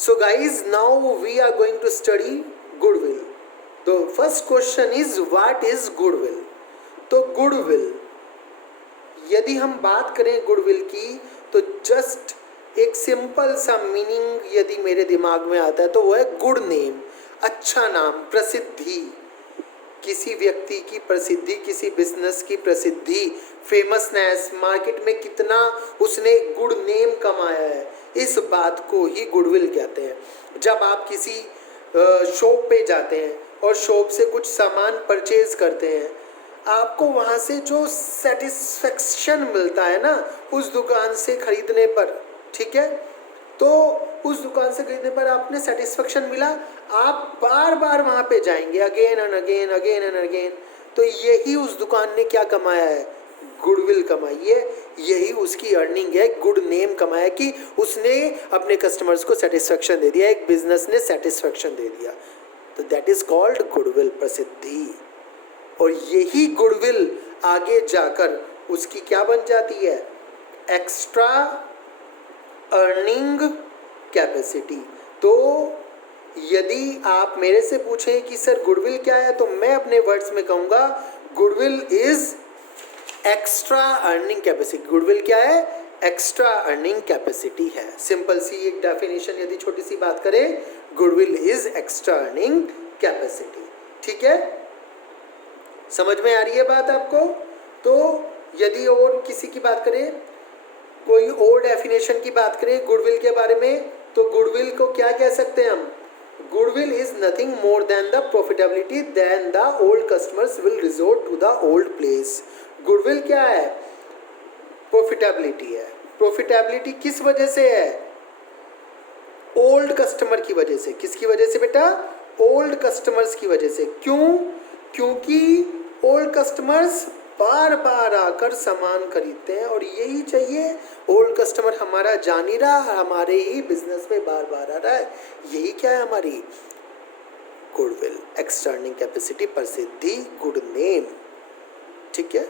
So guys, now we are going to study goodwill. The first question is what is goodwill? तो goodwill, यदि हम बात करें goodwill की तो जस्ट एक सिंपल सा मीनिंग यदि मेरे दिमाग में आता है तो वो है गुड नेम, अच्छा नाम, प्रसिद्धि, किसी व्यक्ति की प्रसिद्धि, किसी बिजनेस की प्रसिद्धि, फेमसनेस, मार्केट में कितना उसने गुड नेम कमाया है, इस बात को ही गुडविल कहते हैं। जब आप किसी शॉप पे जाते हैं और शॉप से कुछ सामान परचेज करते हैं, आपको वहाँ से जो सेटिस्फेक्शन मिलता है ना उस दुकान से खरीदने पर, ठीक है, तो उस दुकान से खरीदने पर आपने सेटिस्फेक्शन मिला, आप बार बार वहाँ पे जाएंगे, again and again, again and again. तो यही उस दुकान ने क्या कमाया है, गुडविल कमाई है, यही उसकी अर्निंग है, गुड नेम कमाया कि उसने अपने कस्टमर्स को सेटिस्फेक्शन दे दिया, एक बिजनेस ने सेटिस्फेक्शन दे दिया, तो दैट इज कॉल्ड गुडविल, प्रसिद्धि। और यही गुडविल आगे जाकर उसकी क्या बन जाती है, एक्स्ट्रा अर्निंग कैपेसिटी। तो यदि आप मेरे से पूछें कि सर गुडविल क्या है, तो मैं अपने वर्ड्स में कहूँगा goodwill is extra earning capacity. Goodwill क्या है, एक्स्ट्रा अर्निंग कैपेसिटी है। सिंपल सी एक डेफिनेशन यदि छोटी सी बात करें, goodwill is extra earning capacity. ठीक है, समझ में आ रही है बात आपको? तो यदि और किसी की बात करें, कोई और डेफिनेशन की बात करें गुडविल के बारे में, तो गुडविल को क्या कह सकते हैं हम, goodwill is nothing more than the profitability then the old customers will resort to the old place. Goodwill क्या है, प्रॉफिटेबिलिटी है। प्रॉफिटेबिलिटी किस वजह से है, ओल्ड कस्टमर की वजह से। किसकी वजह से बेटा, ओल्ड कस्टमर्स की वजह से। क्यों, क्योंकि ओल्ड कस्टमर्स बार बार आकर सामान खरीदते हैं और यही चाहिए, ओल्ड कस्टमर हमारा जान ही रहा, हमारे ही बिजनेस में बार बार आ रहा है, यही क्या है हमारी गुडविल, एक्स्ट्रा अर्निंग कैपेसिटी, प्रसिद्धि, गुड नेम। ठीक है,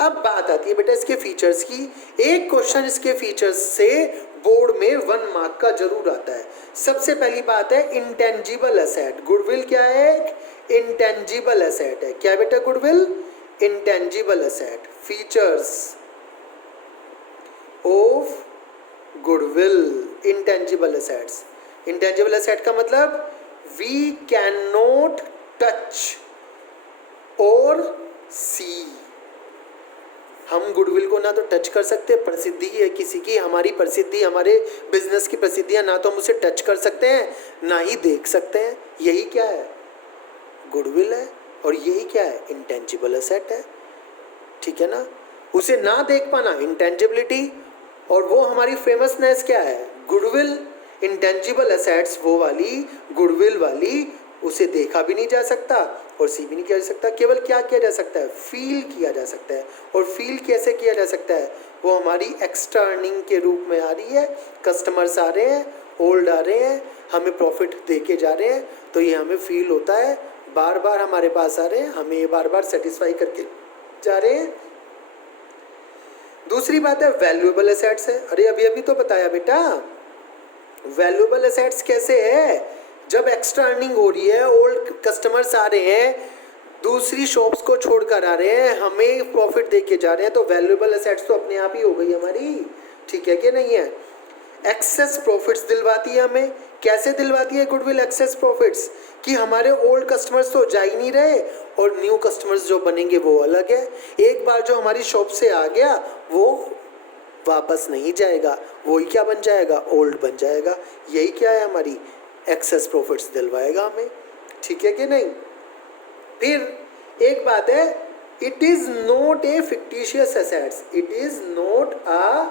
अब बात आती है बेटा इसके फीचर्स की। एक क्वेश्चन इसके फीचर्स से बोर्ड में 1 मार्क का जरूर आता है। सबसे पहली बात है इंटेंजिबल एसेट। गुडविल क्या है, इंटेंजिबल एसेट है। क्या बेटा goodwill, intangible asset. Features of goodwill, intangible assets. Intangible asset का मतलब वी कैन नॉट टच और सी। हम गुडविल को ना तो टच कर सकते, प्रसिद्धि है किसी की, हमारी प्रसिद्धि, हमारे बिजनेस की प्रसिद्धियां, ना तो हम उसे टच कर सकते हैं ना ही देख सकते हैं। यही क्या है, गुडविल है। और यही क्या है, इंटेंजिबल एसेट है। ठीक है ना, उसे ना देख पाना इंटेंजिबिलिटी, और वो हमारी फेमसनेस क्या है, गुडविल। इंटेंजिबल एसेट्स वो वाली, गुडविल वाली, उसे देखा भी नहीं जा सकता और सी भी नहीं किया जा सकता। केवल क्या किया जा सकता है, फील किया जा सकता है। और फील कैसे किया जा सकता है, वो हमारी एक्स्ट्रा अर्निंग के रूप में आ रही है। कस्टमर्स आ रहे हैं, ओल्ड आ रहे हैं, हमें प्रॉफिट दे के जा रहे हैं, तो ये हमें फील होता है, बार बार हमारे पास आ रहे हैं, हमें ये बार बार सेटिस्फाई करके जा रहे हैं। दूसरी बात है वैल्यूएबल एसेट्स है। अरे अभी अभी तो बताया बेटा, वैल्यूएबल एसेट्स कैसे है, जब एक्स्ट्रा अर्निंग हो रही है, ओल्ड कस्टमर्स आ रहे हैं, दूसरी शॉप्स को छोड़कर आ रहे हैं, हमें प्रॉफिट दे के जा रहे हैं, तो वैल्यूएबल एसेट्स तो अपने आप ही हो गई हमारी। ठीक है कि नहीं है। एक्सेस प्रॉफिट्स दिलवाती है हमें। कैसे दिलवाती है गुडविल एक्सेस प्रॉफिट्स, कि हमारे ओल्ड कस्टमर्स तो जा ही नहीं रहे और न्यू कस्टमर्स जो बनेंगे वो अलग है। एक बार जो हमारी शॉप से आ गया वो वापस नहीं जाएगा, वही क्या बन जाएगा, ओल्ड बन जाएगा। यही क्या है हमारी एक्सेस प्रॉफिट्स दिलवाएगा हमें। ठीक है कि नहीं। फिर एक बात है, it is not a fictitious assets. It is not a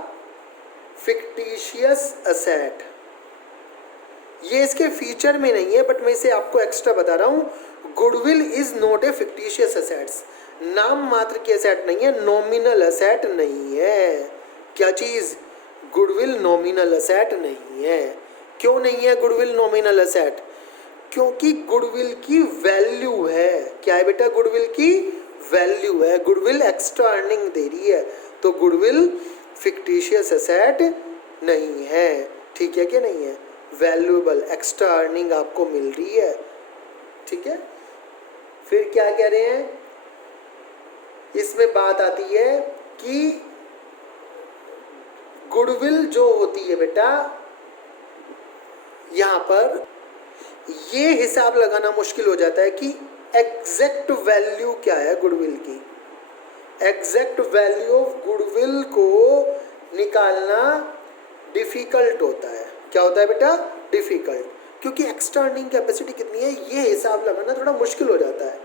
fictitious asset. ये इसके फीचर में नहीं है, बट मैं इसे आपको एक्स्ट्रा बता रहा हूँ। Goodwill is not a fictitious assets, नाम मात्र की एसेट नहीं है, नॉमिनल एसेट नहीं है। क्या चीज, गुडविल नॉमिनल एसेट नहीं है। क्यों नहीं है गुडविल नॉमिनल एसेट, क्योंकि गुडविल की वैल्यू है। क्या है बेटा, गुडविल की वैल्यू है। गुडविल एक्स्ट्रा अर्निंग दे रही है, तो गुडविल फिक्टिशियस एसेट नहीं है। ठीक है कि नहीं है। वैल्यूएबल, एक्स्ट्रा अर्निंग आपको मिल रही है, ठीक है। फिर क्या कह रहे हैं, इसमें बात आती है कि गुडविल जो होती है बेटा, यहाँ पर ये हिसाब लगाना मुश्किल हो जाता है कि एग्जैक्ट वैल्यू क्या है गुडविल की। एग्जैक्ट वैल्यू ऑफ गुडविल को निकालना डिफिकल्ट होता है। क्या होता है बेटा? डिफिकल्ट, क्योंकि एक्स्ट्रा अर्निंग कैपेसिटी कितनी है ये हिसाब लगाना थोड़ा मुश्किल हो जाता है।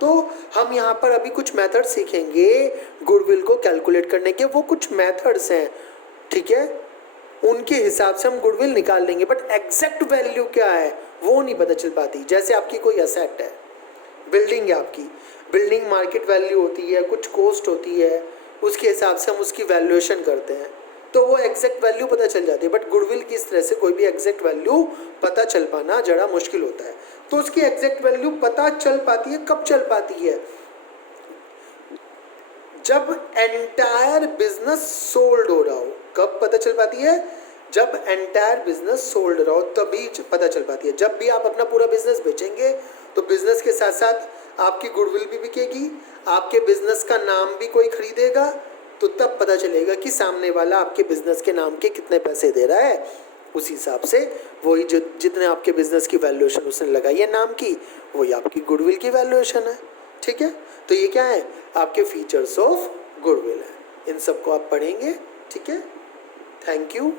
तो हम यहाँ पर अभी कुछ मेथड सीखेंगे गुडविल को कैलकुलेट करने के, वो कुछ मेथड्स हैं, ठीक है, उनके हिसाब से हम गुडविल निकाल लेंगे। बट एग्जैक्ट वैल्यू क्या है वो नहीं पता चल पाती। जैसे आपकी कोई एसेट है, बिल्डिंग है आपकी, बिल्डिंग मार्केट वैल्यू होती है, कुछ कॉस्ट होती है, उसके हिसाब से हम उसकी वैल्यूएशन करते हैं, तो वो एग्जैक्ट वैल्यू पता चल जाती है। बट गुडविल की इस तरह से कोई भी एग्जैक्ट वैल्यू पता चल पाना जरा मुश्किल होता है। तो उसकी एग्जैक्ट वैल्यू पता चल पाती है, कब चल पाती है? जब एंटायर बिजनेस सोल्ड हो रहा हो। कब पता चल पाती है? जब एंटायर बिजनेस सोल्ड रहा हो तभी पता चल पाती है। जब भी आप अपना पूरा बिजनेस बेचेंगे तो बिजनेस के साथ साथ आपकी गुडविल भी बिकेगी, आपके बिजनेस का नाम भी कोई खरीदेगा, तो तब पता चलेगा कि सामने वाला आपके बिजनेस के नाम के कितने पैसे दे रहा है। उस हिसाब से वही जो जितने आपके बिजनेस की वैल्यूएशन उसने लगाई है नाम की, वही आपकी गुडविल की वैल्यूएशन है, ठीक है। तो ये क्या है? आपके फीचर्स ऑफ गुडविल है। इन सबको आप पढ़ेंगे, ठीक है। Thank you.